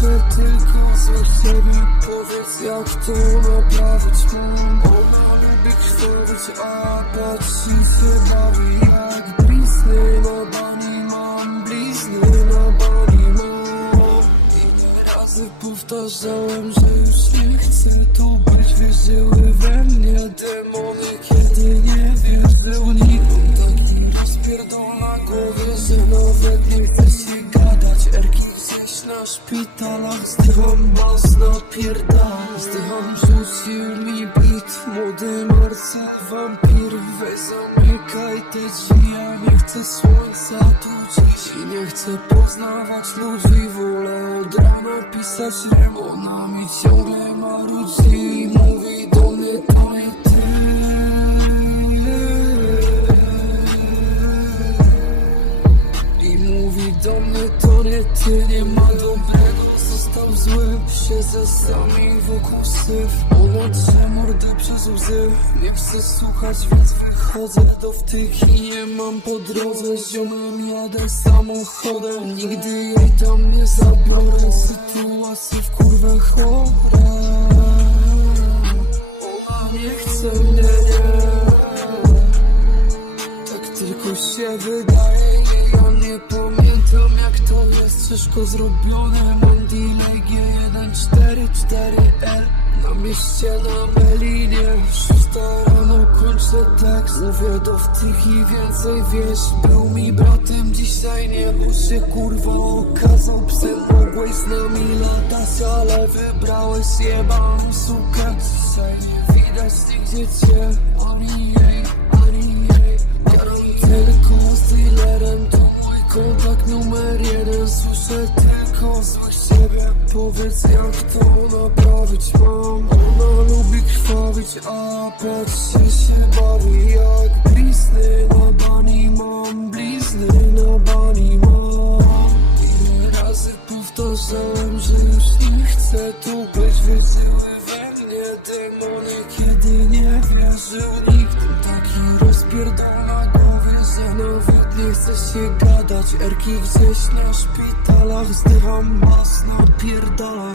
Słyszę tylko złe ciebie Powiedz jak to naprawić mam. Ona lubi krwawić, a patrzy się bawi Jak blizny na bani mam Blizny na bani mam. Ile razy powtarzałem, że już nie chcę tu być. Wierzyły we mnie demony, kiedy nie wierzył nikt Taki rozpierdol na głowie, na szpitalach, zdycham bas napierdalam Zdycham, rzucił mi bit, młody Marcel wampir. Weź zamykaj te drzwi, nie chcę słońca tu dziś I nie chcę poznawać ludzi, wolę od rana pisać rem Ona mi ciągle to nie ma dobrego, został zły Siedzę sami wokół syf. Trze mordę przez łzy. Nie chcę słuchać, więc wychodzę do wtyki Nie mam po drodze. Ziomem Jadę samochodem. Nigdy jej tam nie zabiorę. Sytuacje w kurwę chore. Ona nie chce mnie, nie tak tylko się wydaje Ciężko zrobione. Mam delay G144L Na mieście na Melinie. Szósta rano kończę tekst. Mówię do wtych i więcej wiesz. Był mi bratem dzisiaj nie Bo się kurwa. Okazał psem Mogłeś z nami latać Ale wybrałeś jebaną sukę. Dzisiaj nie widać nigdzie cię ani jej Słyszę tylko złych siebie. Powiedz jak to naprawić? Mam Ona lubi krwawić A patrzy się bawi. Jak blizny na bani mam Blizny na bani mam. Ile razy powtarzałem, że już nie chcę tu być. Wierzyły we mnie demony Kiedy nie nie chce się gadać Erki gdzieś na szpitalach Zdycham bas napierdala